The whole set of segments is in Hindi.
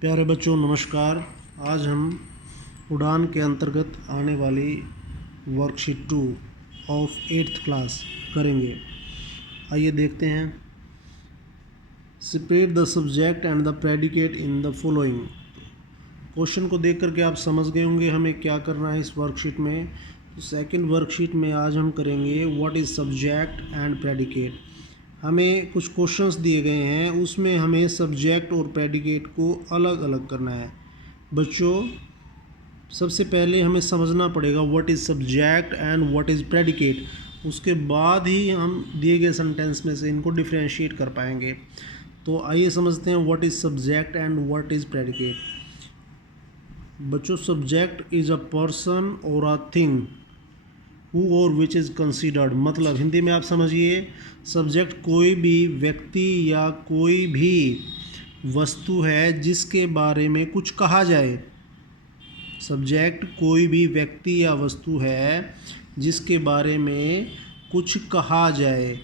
प्यारे बच्चों नमस्कार। आज हम उड़ान के अंतर्गत आने वाली वर्कशीट 2 ऑफ 8th क्लास करेंगे। आइए देखते हैं। Separate the subject and the predicate in the following. Question को देख करके आप समझ गए होंगे हमें क्या करना है इस वर्कशीट में। तो सेकंड वर्कशीट में आज हम करेंगे what is subject and predicate. हमें कुछ क्वेश्चंस दिए गए हैं, उसमें हमें सब्जेक्ट और प्रेडिकेट को अलग अलग करना है। बच्चों सबसे पहले हमें समझना पड़ेगा what is subject and what is predicate, उसके बाद ही हम दिए गए सेंटेंस में से इनको डिफ्रेंशिएट कर पाएंगे। तो आइए समझते हैं what is subject and what is predicate. बच्चों सब्जेक्ट इज़ अ पर्सन और अ थिंग हु और विच इज़ कंसीडर्ड, मतलब हिंदी में आप समझिए सब्जेक्ट कोई भी व्यक्ति या कोई भी वस्तु है जिसके बारे में कुछ कहा जाए। सब्जेक्ट कोई भी व्यक्ति या वस्तु है जिसके बारे में कुछ कहा जाए।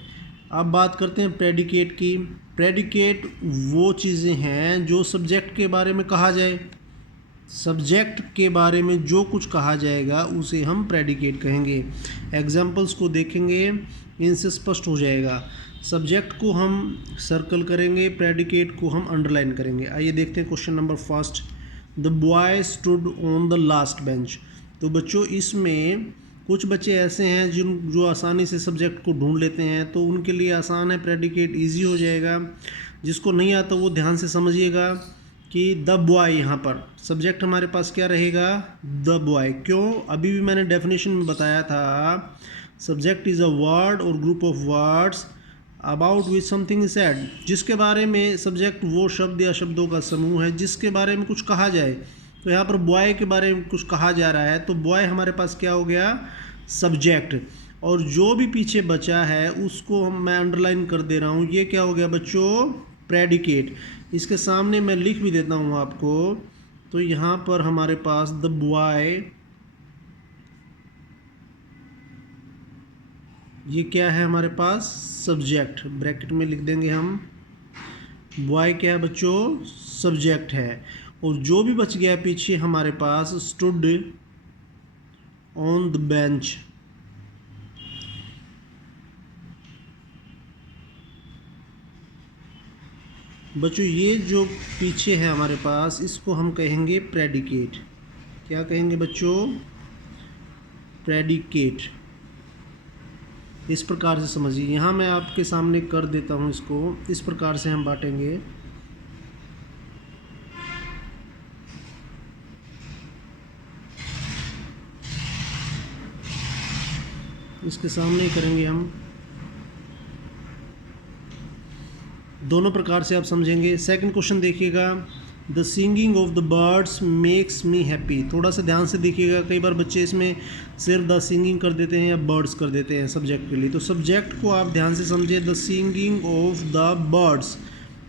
अब बात करते हैं प्रेडिकेट की। प्रेडिकेट वो चीज़ें हैं जो सब्जेक्ट के बारे में कहा जाए। सब्जेक्ट के बारे में जो कुछ कहा जाएगा उसे हम प्रेडिकेट कहेंगे। एग्जाम्पल्स को देखेंगे, इनसे स्पष्ट हो जाएगा। सब्जेक्ट को हम सर्कल करेंगे, प्रेडिकेट को हम अंडरलाइन करेंगे। आइए देखते हैं question number first. The boy stood on the last bench. तो बच्चों इसमें कुछ बच्चे ऐसे हैं जो आसानी से सब्जेक्ट को ढूंढ लेते हैं, तो उनके लिए आसान है, प्रेडिकेट ईजी हो जाएगा। जिसको नहीं आता वो ध्यान से समझिएगा कि द बॉय, यहाँ पर सब्जेक्ट हमारे पास क्या रहेगा, द बॉय। क्यों? अभी भी मैंने डेफिनेशन में बताया था सब्जेक्ट इज़ अ वर्ड और group of words about which something is said. जिसके बारे में सब्जेक्ट वो शब्द या शब्दों का समूह है जिसके बारे में कुछ कहा जाए। तो यहाँ पर बॉय के बारे में कुछ कहा जा रहा है, तो बॉय हमारे पास क्या हो गया, सब्जेक्ट। और जो भी पीछे बचा है उसको मैं अंडरलाइन कर दे रहा हूँ, ये क्या हो गया बच्चों, प्रेडिकेट। इसके सामने मैं लिख भी देता हूँ आपको। तो यहाँ पर हमारे पास द बॉय, ये क्या है हमारे पास, सब्जेक्ट। ब्रैकेट में लिख देंगे हम, बॉय क्या है बच्चों, सब्जेक्ट है। और जो भी बच गया पीछे हमारे पास स्टूड ऑन द बेंच। बच्चों ये जो पीछे है हमारे पास इसको हम कहेंगे प्रेडिकेट। क्या कहेंगे बच्चों, प्रेडिकेट। इस प्रकार से समझिए, यहाँ मैं आपके सामने कर देता हूँ इसको। इस प्रकार से हम बांटेंगे। इसके सामने करेंगे हम, दोनों प्रकार से आप समझेंगे। सेकंड क्वेश्चन देखिएगा, the singing of the birds makes me happy. थोड़ा सा ध्यान से देखिएगा, कई बार बच्चे इसमें सिर्फ द सिंगिंग कर देते हैं या बर्ड्स कर देते हैं सब्जेक्ट के लिए। तो सब्जेक्ट को आप ध्यान से समझिए, the singing of the birds,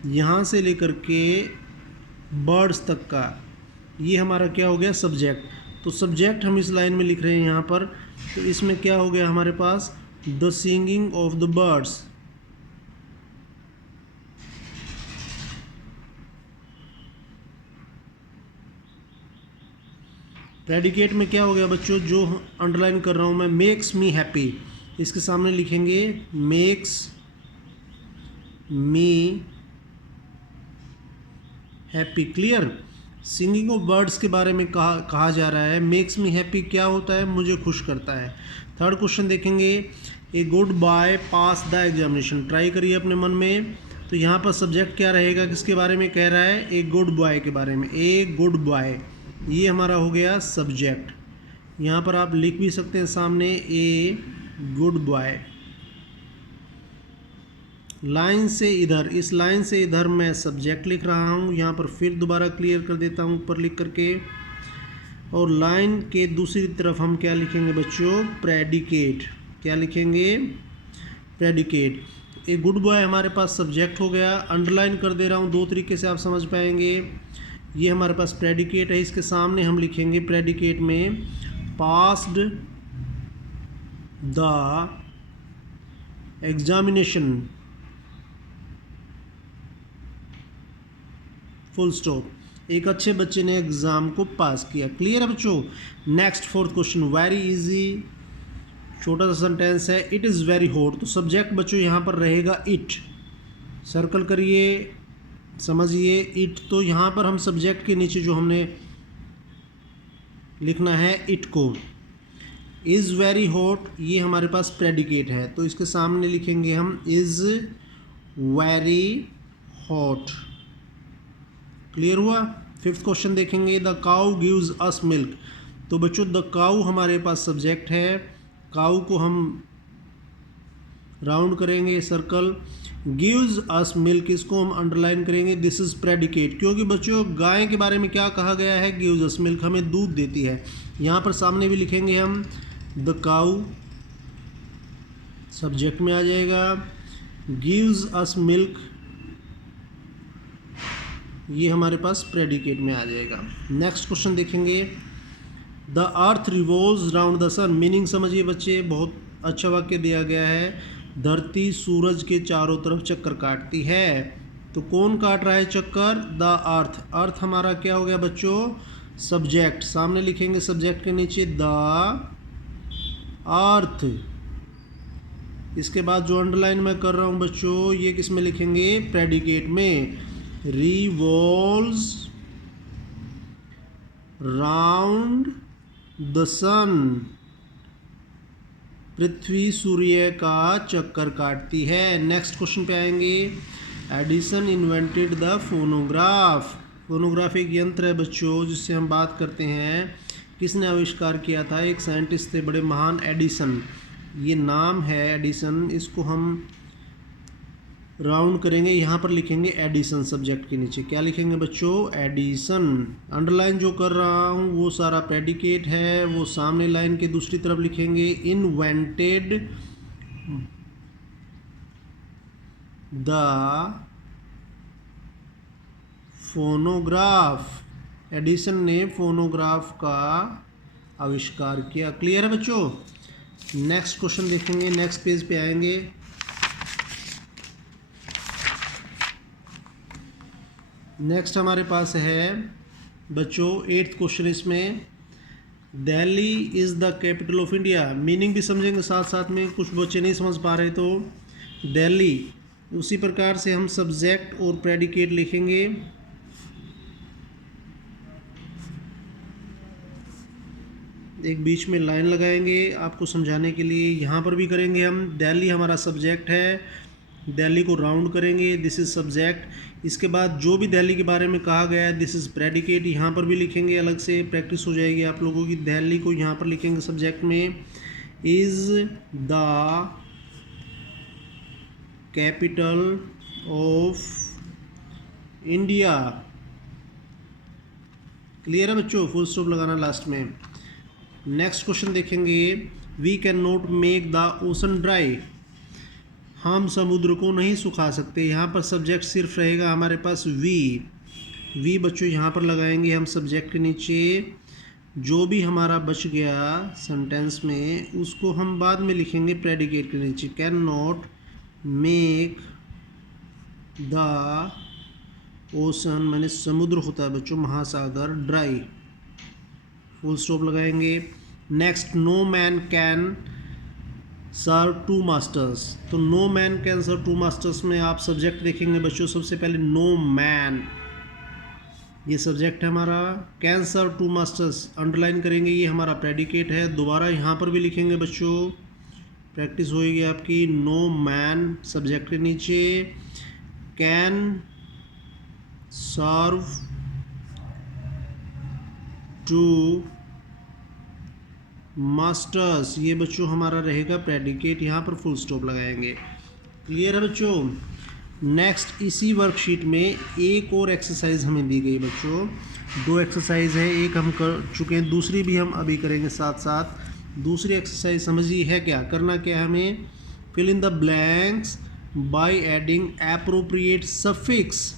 यहाँ से लेकर के बर्ड्स तक का ये हमारा क्या हो गया, सब्जेक्ट। तो सब्जेक्ट हम इस लाइन में लिख रहे हैं यहाँ पर, तो इसमें क्या हो गया हमारे पास, the singing of the birds. Predicate में क्या हो गया बच्चों, जो अंडरलाइन कर रहा हूँ मैं, मेक्स मी हैप्पी। इसके सामने लिखेंगे makes me happy. Clear? Singing of birds के बारे में कहा जा रहा है। मेक्स मी हैप्पी क्या होता है, मुझे खुश करता है। थर्ड क्वेश्चन देखेंगे, a good boy pass the examination. Try करिए अपने मन में। तो यहाँ पर सब्जेक्ट क्या रहेगा, किसके बारे में कह रहा है, ए गुड बॉय के बारे में। ए गुड बॉय ये हमारा हो गया सब्जेक्ट। यहाँ पर आप लिख भी सकते हैं सामने, ए गुड बॉय। लाइन से इधर, इस लाइन से इधर मैं सब्जेक्ट लिख रहा हूँ। यहाँ पर फिर दोबारा क्लियर कर देता हूँ ऊपर लिख करके। और लाइन के दूसरी तरफ हम क्या लिखेंगे बच्चों, प्रेडिकेट। क्या लिखेंगे, प्रेडिकेट। ए गुड बॉय हमारे पास सब्जेक्ट हो गया। अंडरलाइन कर दे रहा हूँ, दो तरीके से आप समझ पाएंगे। ये हमारे पास प्रेडिकेट है, इसके सामने हम लिखेंगे प्रेडिकेट में passed the examination, full stop. एक अच्छे बच्चे ने एग्ज़ाम को पास किया। क्लियर है बच्चों। Next fourth question, very easy, छोटा सा सेंटेंस है। इट इज़ वेरी हॉट, तो सब्जेक्ट बच्चों यहाँ पर रहेगा इट। सर्कल करिए, समझिए इट, तो यहाँ पर हम सब्जेक्ट के नीचे जो हमने लिखना है इट को, इज़ वेरी हॉट ये हमारे पास प्रेडिकेट है, तो इसके सामने लिखेंगे हम इज़ वेरी हॉट। क्लियर हुआ। फिफ्थ क्वेश्चन देखेंगे, the cow gives us milk, तो बच्चों द काऊ हमारे पास सब्जेक्ट है, काऊ को हम राउंड करेंगे सर्कल, गिव्स अस मिल्क इसको हम अंडरलाइन करेंगे, दिस इज प्रेडिकेट, क्योंकि बच्चों गाय के बारे में क्या कहा गया है, गिव्स अस मिल्क, हमें दूध देती है। यहाँ पर सामने भी लिखेंगे हम द काऊ, सब्जेक्ट में आ जाएगा, गिव्स अस मिल्क ये हमारे पास प्रेडिकेट में आ जाएगा। नेक्स्ट क्वेश्चन देखेंगे, the earth revolves round the sun, meaning समझिए बच्चे, बहुत अच्छा वाक्य दिया गया है, धरती सूरज के चारों तरफ चक्कर काटती है, तो कौन काट रहा है चक्कर, द अर्थ, अर्थ हमारा क्या हो गया बच्चों, सब्जेक्ट, सामने लिखेंगे सब्जेक्ट के नीचे द अर्थ, इसके बाद जो अंडरलाइन मैं कर रहा हूँ बच्चों ये किस में लिखेंगे, प्रेडिकेट में, रिवॉल्व्स राउंड द सन, पृथ्वी सूर्य का चक्कर काटती है। नेक्स्ट क्वेश्चन पे आएंगे, Edison invented the phonograph, phonograph एक यंत्र है बच्चों जिससे हम बात करते हैं, किसने आविष्कार किया था, एक साइंटिस्ट थे बड़े महान, एडिसन, ये नाम है एडिसन, इसको हम राउंड करेंगे, यहाँ पर लिखेंगे एडिसन, सब्जेक्ट के नीचे क्या लिखेंगे बच्चों, एडिसन। अंडरलाइन जो कर रहा हूँ वो सारा प्रेडिकेट है, वो सामने लाइन के दूसरी तरफ लिखेंगे, इन्वेंटेड द फोनोग्राफ, एडिसन ने फोनोग्राफ का आविष्कार किया। क्लियर है बच्चों। नेक्स्ट क्वेश्चन देखेंगे, नेक्स्ट पेज पे आएंगे, नेक्स्ट हमारे पास है बच्चों एट्थ क्वेश्चन, इसमें Delhi is the capital of India, meaning भी समझेंगे साथ साथ में, कुछ बच्चे नहीं समझ पा रहे तो दिल्ली, उसी प्रकार से हम सब्जेक्ट और प्रेडिकेट लिखेंगे, एक बीच में लाइन लगाएंगे आपको समझाने के लिए, यहाँ पर भी करेंगे हम, दिल्ली हमारा सब्जेक्ट है, दिल्ली को राउंड करेंगे, दिस इज़ सब्जेक्ट, इसके बाद जो भी दिल्ली के बारे में कहा गया है दिस इज़ प्रेडिकेट, यहाँ पर भी लिखेंगे, अलग से प्रैक्टिस हो जाएगी आप लोगों की, दिल्ली को यहाँ पर लिखेंगे सब्जेक्ट में, is the capital of India. Clear है बच्चों, फुल स्टॉप लगाना लास्ट में। नेक्स्ट क्वेश्चन देखेंगे, we can not make the ocean dry, हम समुद्र को नहीं सुखा सकते, यहाँ पर सब्जेक्ट सिर्फ रहेगा हमारे पास वी बच्चों यहाँ पर लगाएंगे हम सब्जेक्ट के नीचे, जो भी हमारा बच गया सेंटेंस में उसको हम बाद में लिखेंगे प्रेडिकेट के नीचे, can not make the ocean, मैंने समुद्र होता है बच्चों महासागर, ड्राई, फुल स्टॉप लगाएंगे। Next, no man can serve two masters, तो no man can serve two masters में आप सब्जेक्ट देखेंगे बच्चों, सबसे पहले नो मैन ये सब्जेक्ट है हमारा, can serve two masters underline करेंगे, ये हमारा प्रेडिकेट है, दोबारा यहाँ पर भी लिखेंगे बच्चों, प्रैक्टिस होएगी आपकी, नो मैन सब्जेक्ट के नीचे, कैन सर्व टू मास्टर्स, ये बच्चों हमारा रहेगा प्रेडिकेट, यहाँ पर फुल स्टॉप लगाएंगे। क्लियर है बच्चों। नेक्स्ट, इसी वर्कशीट में एक और एक्सरसाइज हमें दी गई बच्चों, दो एक्सरसाइज है, एक हम कर चुके हैं, दूसरी भी हम अभी करेंगे साथ साथ। दूसरी एक्सरसाइज समझिए है क्या, करना क्या है हमें, fill in the blanks by adding appropriate suffix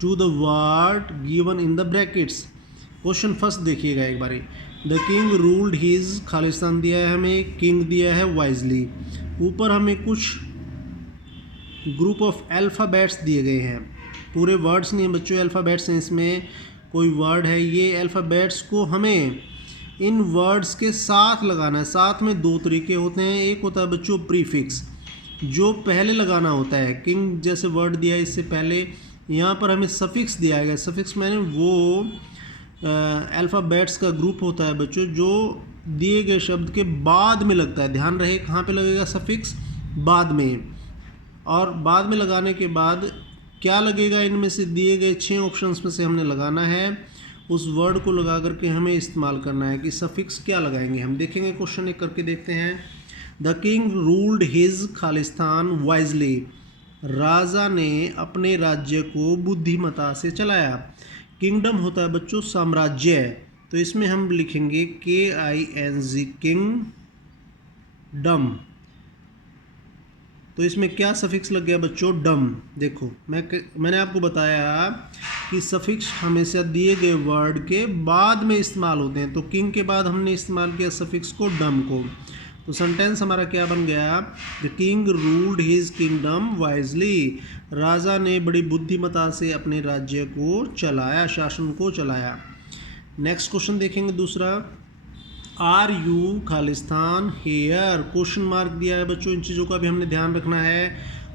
to the word given in the brackets. Question first देखिएगा एक बारी, द किंग रूल्ड हिज, खालिस्तान दिया है हमें, किंग दिया है वाइजली, ऊपर हमें कुछ ग्रुप ऑफ अल्फ़ाबेट्स दिए गए हैं, पूरे वर्ड्स नहीं हैं बच्चों, अल्फ़ाबेट्स हैं, इसमें कोई वर्ड है, ये अल्फ़ाबेट्स को हमें इन वर्ड्स के साथ लगाना है। साथ में दो तरीके होते हैं, एक होता है बच्चों प्रीफिक्स, जो पहले लगाना होता है। किंग जैसे वर्ड दिया है इससे पहले, यहाँ पर हमें सफिक्स दिया गया। सफिक्स मैंने वो अल्फ़ाबेट्स का ग्रुप होता है बच्चों जो दिए गए शब्द के बाद में लगता है। ध्यान रहे कहाँ पे लगेगा सफिक्स, बाद में। और बाद में लगाने के बाद क्या लगेगा, इनमें से दिए गए 6 ऑप्शंस में से हमने लगाना है, उस वर्ड को लगा करके हमें इस्तेमाल करना है कि सफिक्स क्या लगाएंगे। हम देखेंगे क्वेश्चन एक करके देखते हैं। The king ruled his Khalistan wisely, राजा ने अपने राज्य को बुद्धिमता से चलाया। किंगडम होता है बच्चों साम्राज्य, तो इसमें हम लिखेंगे KING किंगडम। तो इसमें क्या सफिक्स लग गया बच्चों, डम। देखो मैंने आपको बताया कि सफिक्स हमेशा दिए गए वर्ड के बाद में इस्तेमाल होते हैं, तो किंग के बाद हमने इस्तेमाल किया सफिक्स को, डम को। तो सेंटेंस हमारा क्या बन गया, the king ruled his kingdom wisely, राजा ने बड़ी बुद्धिमता से अपने राज्य को चलाया, शासन को चलाया। नेक्स्ट क्वेश्चन देखेंगे दूसरा, आर यू खालिस्तान हेयर, क्वेश्चन मार्क दिया है बच्चों, इन चीज़ों का भी हमने ध्यान रखना है।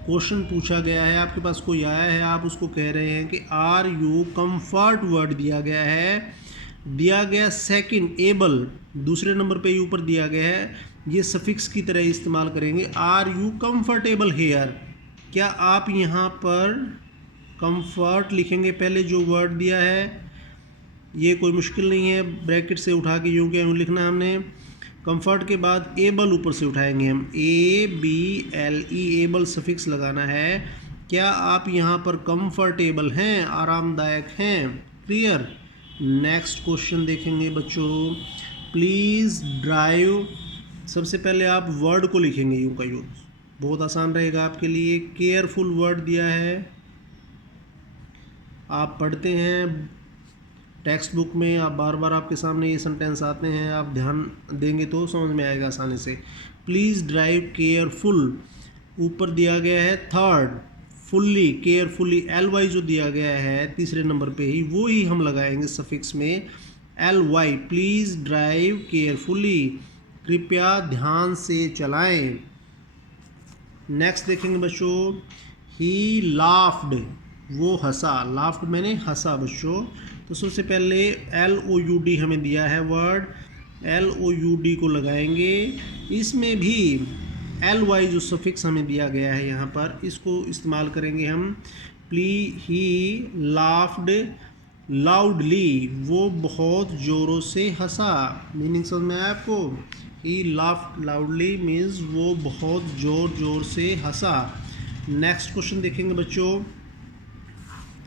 क्वेश्चन पूछा गया है, आपके पास कोई आया है, आप उसको कह रहे हैं कि आर यू, कंफर्ट वर्ड दिया गया है, दिया गया सेकंड एबल दूसरे नंबर पे ऊपर दिया गया है, ये सफिक्स की तरह इस्तेमाल करेंगे। आर यू कंफर्टेबल हेयर, क्या आप यहाँ पर कंफर्ट लिखेंगे पहले जो वर्ड दिया है, ये कोई मुश्किल नहीं है, ब्रैकेट से उठा के यूँ के यूँ लिखना है हमने। कंफर्ट के बाद एबल ऊपर से उठाएंगे हम, ABLE, एबल सफिक्स लगाना है। क्या आप यहाँ पर कंफर्टेबल हैं, आरामदायक हैं, क्लियर। नेक्स्ट क्वेश्चन देखेंगे बच्चों, प्लीज़ ड्राइव, सबसे पहले आप वर्ड को लिखेंगे यूँ का यूँ, बहुत आसान रहेगा आपके लिए। केयरफुल वर्ड दिया है, आप पढ़ते हैं टेक्स्ट बुक में, आप बार बार आपके सामने ये सेंटेंस आते हैं, आप ध्यान देंगे तो समझ में आएगा आसानी से। प्लीज़ ड्राइव केयरफुल, ऊपर दिया गया है थर्ड, फुल्ली, केयरफुली, LY जो दिया गया है तीसरे नंबर पे ही, वो ही हम लगाएंगे सफिक्स में LY। प्लीज़ ड्राइव केयरफुली, कृपया ध्यान से चलाएं। नेक्स्ट देखेंगे बच्चों, ही लाफ्ड, वो हंसा, लाफ्ड मैंने हंसा बच्चों। तो सबसे पहले LOUD हमें दिया है वर्ड, LOUD को लगाएंगे, इसमें भी LY जो सफिक्स हमें दिया गया है यहाँ पर, इसको इस्तेमाल करेंगे हम। ही लाफ्ड लाउडली, वो बहुत ज़ोरों से हंसा, मीनिंग समझ में आया आपको। ही लाफ्ड लाउडली मीन्स वो बहुत ज़ोर से हंसा। नेक्स्ट क्वेश्चन देखेंगे बच्चों,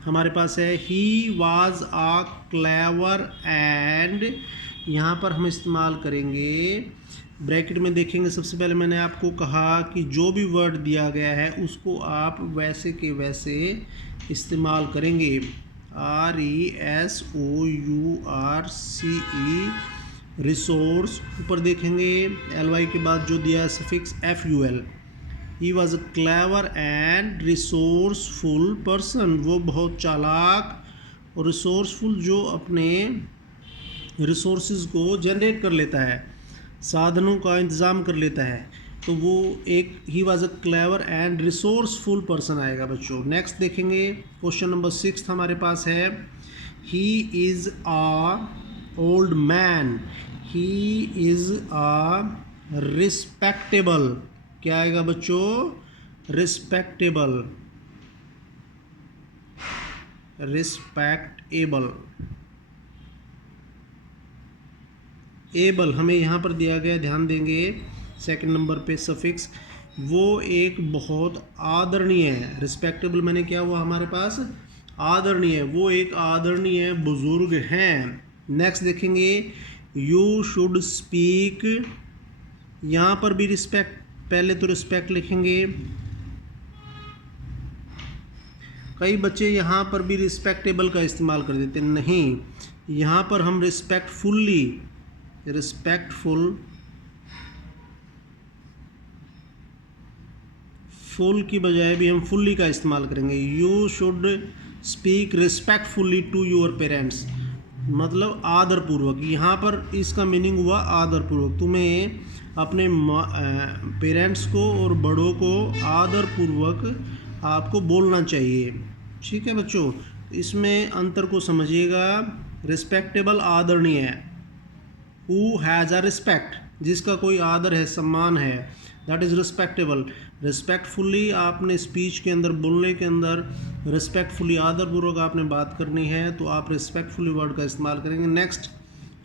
हमारे पास है he was a clever and, यहाँ पर हम इस्तेमाल करेंगे ब्रैकेट में। देखेंगे सबसे पहले मैंने आपको कहा कि जो भी वर्ड दिया गया है उसको आप वैसे के वैसे इस्तेमाल करेंगे। RESOURCE, रिसोर्स, ऊपर देखेंगे LY के बाद जो दिया है suffix FUL। He was a clever and resourceful person, वो बहुत चालाक और रिसोर्सफुल जो अपने रिसोर्सेज को जनरेट कर लेता है, साधनों का इंतज़ाम कर लेता है, तो वो एक he was a clever and resourceful person आएगा बच्चों। नेक्स्ट देखेंगे क्वेश्चन नंबर 6 हमारे पास है, he is a old man, he is a respectable, क्या आएगा बच्चों, रिस्पेक्टेबल, रिस्पेक्टेबल। एबल हमें यहाँ पर दिया गया, ध्यान देंगे सेकंड नंबर पे सफिक्स, वो एक बहुत आदरणीय है। रिस्पेक्टेबल मैंने क्या हुआ हमारे पास, आदरणीय, वो एक आदरणीय बुजुर्ग हैं। नेक्स्ट देखेंगे, यू शुड स्पीक, यहाँ पर भी रिस्पेक्ट, पहले तो रिस्पेक्ट लिखेंगे, कई बच्चे यहाँ पर भी रिस्पेक्टेबल का इस्तेमाल कर देते हैं, नहीं, यहाँ पर हम रिस्पेक्टफुल्ली, रिस्पेक्टफुल, फुल की बजाय भी हम फुल्ली का इस्तेमाल करेंगे। You should speak respectfully to your parents, मतलब आदरपूर्वक। यहाँ पर इसका मीनिंग हुआ आदरपूर्वक। तुम्हें अपने पेरेंट्स को और बड़ों को आदरपूर्वक आपको बोलना चाहिए। ठीक है बच्चों, इसमें अंतर को समझिएगा। रिस्पेक्टेबल आदरणीय है, हु हैज़ अ रिस्पेक्ट, जिसका कोई आदर है, सम्मान है, दैट इज़ रिस्पेक्टेबल। रिस्पेक्टफुली आपने स्पीच के अंदर, बोलने के अंदर रिस्पेक्टफुली आदरपूर्वक आपने बात करनी है, तो आप रिस्पेक्टफुली वर्ड का इस्तेमाल करेंगे। Next,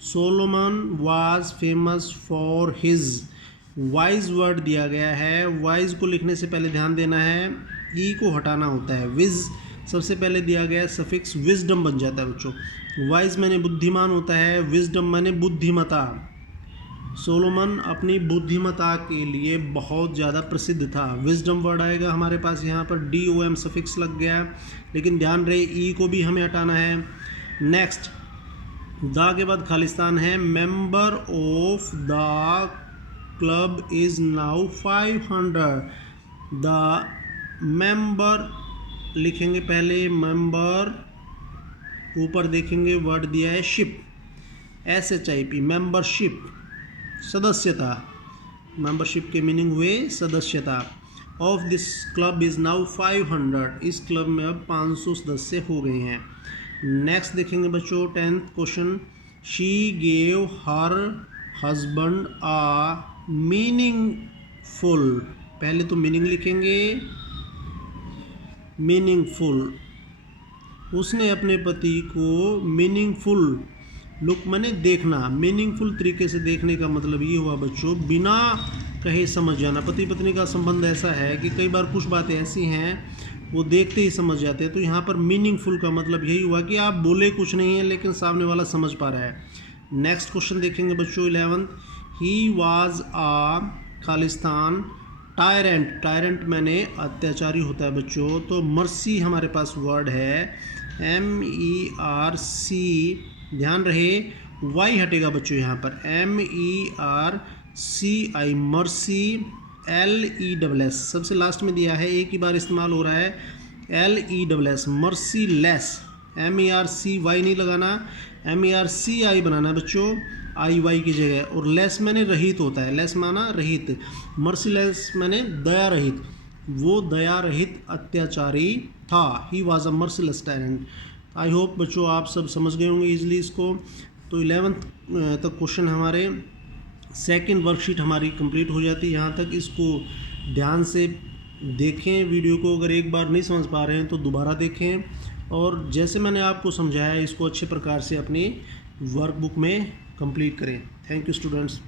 Solomon was famous for his, wise word दिया गया है। वाइज को लिखने से पहले ध्यान देना है, ई को हटाना होता है। विज सबसे पहले दिया गया है, सफिक्स विजडम बन जाता है बच्चों। वाइज माने बुद्धिमान होता है, विजडम माने बुद्धिमता। सोलोमन अपनी बुद्धिमता के लिए बहुत ज़्यादा प्रसिद्ध था। विजडम वर्ड आएगा हमारे पास, यहाँ पर DOM सफिक्स लग गया, लेकिन ध्यान रहे ई को भी हमें हटाना है। नेक्स्ट, द के बाद खालिस्तान है। Member of the club is now 500। The member लिखेंगे पहले, मेंबर, ऊपर देखेंगे वर्ड दिया है शिप, SHIP, मेंबरशिप, सदस्यता। मेंबरशिप के मीनिंग हुए सदस्यता। Of this club is now 500, इस क्लब में अब 500 सदस्य हो गए हैं। नेक्स्ट देखेंगे बच्चों 10th question, she gave her husband a meaningful, पहले तो मीनिंग लिखेंगे, मीनिंगफुल, उसने अपने पति को मीनिंगफुल, लुक माने देखना, मीनिंगफुल तरीके से देखने का मतलब ये हुआ बच्चों, बिना कहे समझ जाना। पति पत्नी का संबंध ऐसा है कि कई बार कुछ बातें ऐसी हैं वो देखते ही समझ जाते हैं, तो यहाँ पर मीनिंगफुल का मतलब यही हुआ कि आप बोले कुछ नहीं है लेकिन सामने वाला समझ पा रहा है। नेक्स्ट क्वेश्चन देखेंगे बच्चों 11th, ही वाज आ खालिस्तान टायरेंट, टायरेंट मैंने अत्याचारी होता है बच्चों, तो मर्सी हमारे पास वर्ड है, MERC, ध्यान रहे वाई हटेगा बच्चों यहाँ पर, MERCI, मर्सी, LESS सबसे लास्ट में दिया है, एक ही बार इस्तेमाल हो रहा है, LESS, मर्सी लेस। MERCY नहीं लगाना, MERCI बनाना है बच्चों, IY की जगह, और लेस मैंने रहित होता है, लेस माना रहित, मर्सीलेस मैंने दया रहित, वो दया रहित अत्याचारी था। He was a merciless tyrant. I hope बच्चों आप सब समझ गए होंगे इजीली इसको। तो 11th तक क्वेश्चन हमारे, सेकंड वर्कशीट हमारी कंप्लीट हो जाती है यहाँ तक। इसको ध्यान से देखें वीडियो को, अगर एक बार नहीं समझ पा रहे हैं तो दोबारा देखें, और जैसे मैंने आपको समझाया इसको अच्छे प्रकार से अपनी वर्कबुक में कंप्लीट करें। Thank you students.